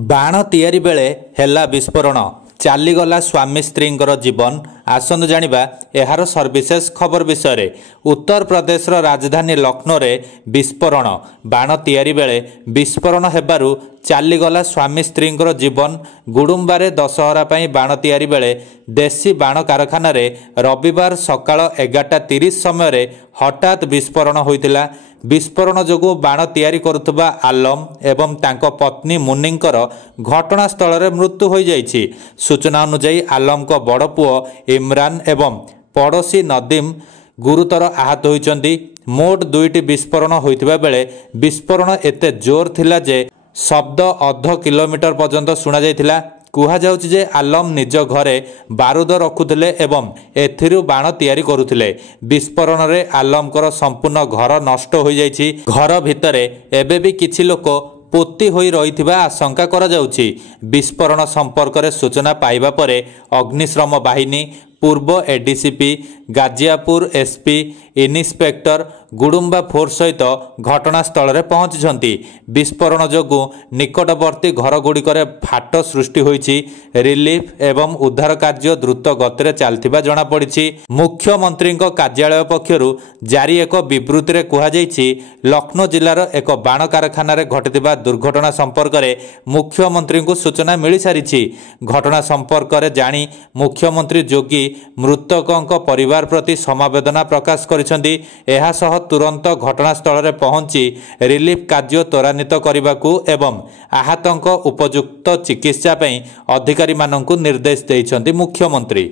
बाण तैयारी बेले हेला विस्फोरण चालीगला स्वामी स्त्रींकर जीवन आसंतु जानिबा एहार सर्विशेष खबर विषय। उत्तर प्रदेश राजधानी लखनऊ रे विस्फोरण बाण तैयारी बेले विस्फोरण हेबारु चालीगला स्वामी स्त्रींकर जीवन। गुडुम्बारे दशहरा पई बाण तैयारी बेले देशी बाण कारखाना रे रविवार सकाळ 11:30 समय रे हठात विस्फोरण होइतिला। विस्फोरण जोगु बाण तैयारी करुथबा आलम एवं तांको पत्नी मुन्नींकर घटनास्थल रे मृत्यु हो जाइछि। सूचना अनुसार आलम को बड़ पुओ इमरान एवं पड़ोसी नदीम गुरुतर आहत होइचंदी। मोट 2टी विस्फोरण होइतिबा बेले विस्फोरण एते जोर थिला जे शब्द अर्ध किलोमीटर पर्यंत सुना जाइथिला। कुहा जाउछि जे आलम निज घरे बारूद रखुथिले एवं एथिरु बाण तैयारी करुथिले। विस्फोरण रे आलमकर संपूर्ण घर नष्ट हो जाइछि। घर भितरे एबे भी किछि लोक पोती होई रहिथिबा आशंका करा जाउछि। विस्फोरण संपर्क रे सूचना पाइबा परे अग्निशम बाहिनी, पूर्व ADCP, Ghaziapur SP, inspector Gudumba force सहित घटनास्थल रे पहुंचि। विस्फोरण जोगु निकटवर्ती घर गुड़िकरे फाट सृष्टि होइछि। रिलीफ एवं उद्धार कार्य द्रुत गति चलथिबा जणा पड़िछि। मुख्यमंत्री कार्यालय पक्षरु जारी एक विवृत्ति रे कुहा जाइछि, लखनऊ जिलार एक बाण कारखाना रे घटिथिबा दुर्घटना संपर्क रे मुख्यमंत्री को सूचना मिली सारिछि। घटना संपर्क रे जानी मुख्यमंत्री जोगी मृतकों परिवार प्रति समवेदना प्रकाश करिसेंती। एहा सह तुरंत घटनास्थल रे पहुंची रिलीफ कार्य त्वरान्वित करबाकू एवं आहतों उपयुक्त चिकित्सा पई अधिकारी माननकू निर्देश दैछंती मुख्यमंत्री।